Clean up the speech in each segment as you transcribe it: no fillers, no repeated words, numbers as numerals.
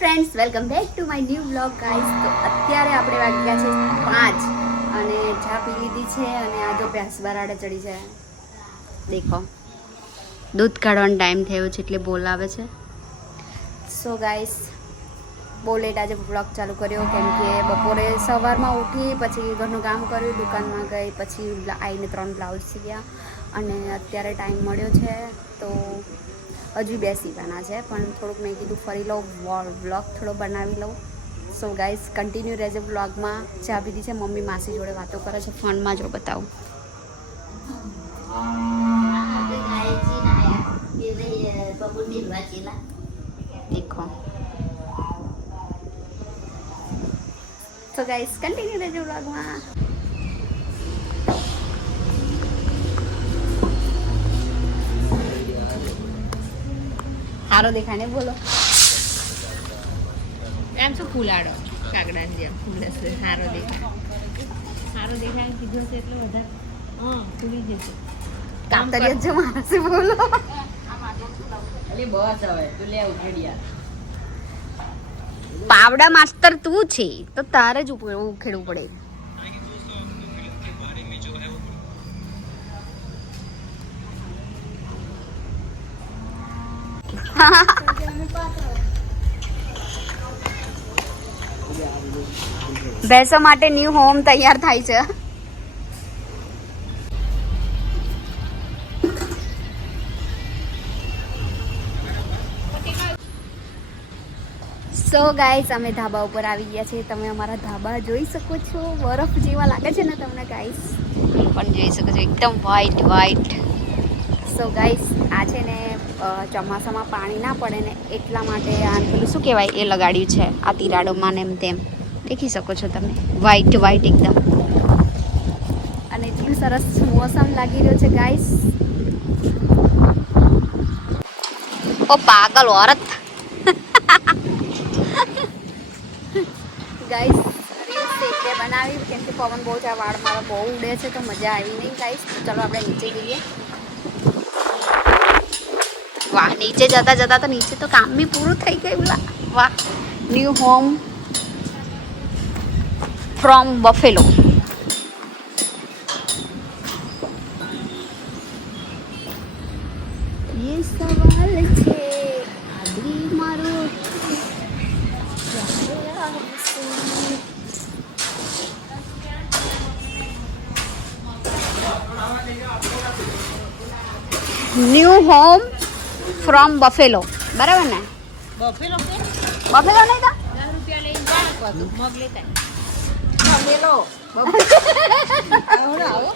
Friends, welcome back to my new vlog guys. તો અત્યારે આપણે વાગ્યા છે 5 અને ચા પી લીધી છે અને આ જો ભેંસ બરાડે ચડી છે. દેખો દૂધ કાઢવાનો ટાઈમ થયો છે એટલે બોલાવે છે. સો ગાઈઝ બહુ લેટ આજે વ્લોગ ચાલુ કર્યો કેમ કે બપોરે સવારમાં ઉઠી પછી ઘરનું કામ કર્યું, દુકાનમાં ગઈ, પછી આવીને 3 બ્લાઉઝ સીવ્યા અને અત્યારે ટાઈમ મળ્યો છે તો હજુ બે સીવાના છે પણ થોડુંક મેં કીધું ફરી લઉં, વ્લોગ થોડો બનાવી લઉં. સો ગાઈઝ કન્ટિન્યુ રહેજો વ્લોગમાં. ચા પીધી છે, મમ્મી માસી જોડે વાતો કરે છે ફોનમાં, જો બતાવું. દેખો સો ગાઈઝ કન્ટિન્યુ રહેજો વ્લોગમાં. સારો દેખાય ને, બોલો. એમ શું ફૂલાડો કાગડા જેમ ફૂલે છે. સારો દેખાય કીધું છે એટલે વધારે ફૂલી જશે. કામ કરીએ જ મારા સે બોલો. અલી બસ હવે તું લે ઉખેડિયા. પાવડા માસ્ટર તું છે તો તારે જ ઉખેડવું પડે. ભેંસો માટે ન્યુ હોમ તૈયાર થાય છે. સો ગાઈસ અમે ધાબા ઉપર આવી ગયા છે. તમે અમારા ધાબા જોઈ શકો છો. બરફ જેવા લાગે છે ને તમને ગાઈસ, પણ જોઈ શકો છો એકદમ વ્હાઈટ. સો ગાઈસ આ છે ને ચોમાસામાં પાણી ના પડે ને એટલા માટે આ પેલું શું કહેવાય એ લગાડ્યું છે આ તિરાડોમાં ને એમ તેમ દેખી શકો છો તમે. વ્હાઈટ એકદમ. અને એટલું સરસ મોસમ લાગી રહ્યો છે ગાઈસ. ઓ પાગલ औरत. ગાઈસ એટલે બનાવી કેમ કે પવન બહુ છે, વાળ મારા બહુ ઉડે છે તો મજા આવી નહીં ગાઈસ. ચલો આપણે નીચે જઈએ. વાહ, નીચે જતા તો નીચે તો કામ બી પૂરું થઈ ગયું. વાહ, ન્યુ હોમ ફ્રોમ બફેલો. ये सवाल છે આદરી મારો ન્યુ હોમ ફ્રોમ બફેલો. બરાબર ને? બફેલો કે બફેલો નહીં તો 10 રૂપિયા લઈને જાણ કર મગ લેતા બફેલો આવો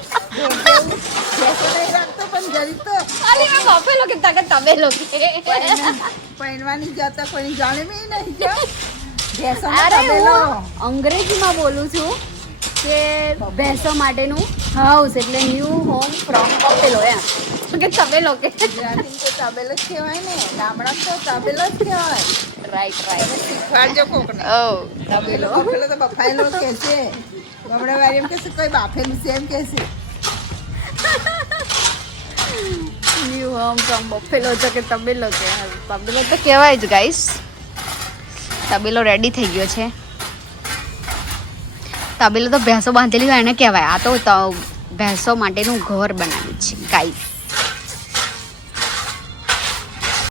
જैसे नहीं रखतो પણ જરી તો અરે મેં બફેલો કે તાકે તબેલો કે પહેરવાની જતા કોઈ જાણે મે નહીં જો ભેંસો અરે હું અંગ્રેજીમાં બોલું છું કે ભેંસો માટેનું હાઉસ એટલે ન્યુ હોમ ફ્રોમ બફેલો એમ કે તબેલો કે ગુજરાતી તો તબેલો જ કહેવાય ને, ગામડા તો તબેલો જ કહેવાય. રાઈટ શીખવાડજો કોકને. ઓ તબેલો. બફેલો તો બફાયેલો કે છે, ગામડા વાળી એમ કે છે કોઈ બાફેલું છે એમ કે છે. ન્યુ હોમ ફ્રોમ બફેલો છે કે તબેલો કે તબેલો તો કહેવાય જ ગાઈસ. તબેલો રેડી થઈ ગયો છે. તબેલો તો ભેંસો બાંધેલી હોય એને કહેવાય. આ તો ભેંસો માટેનું ઘર બનાવ્યું છે ગાઈસ.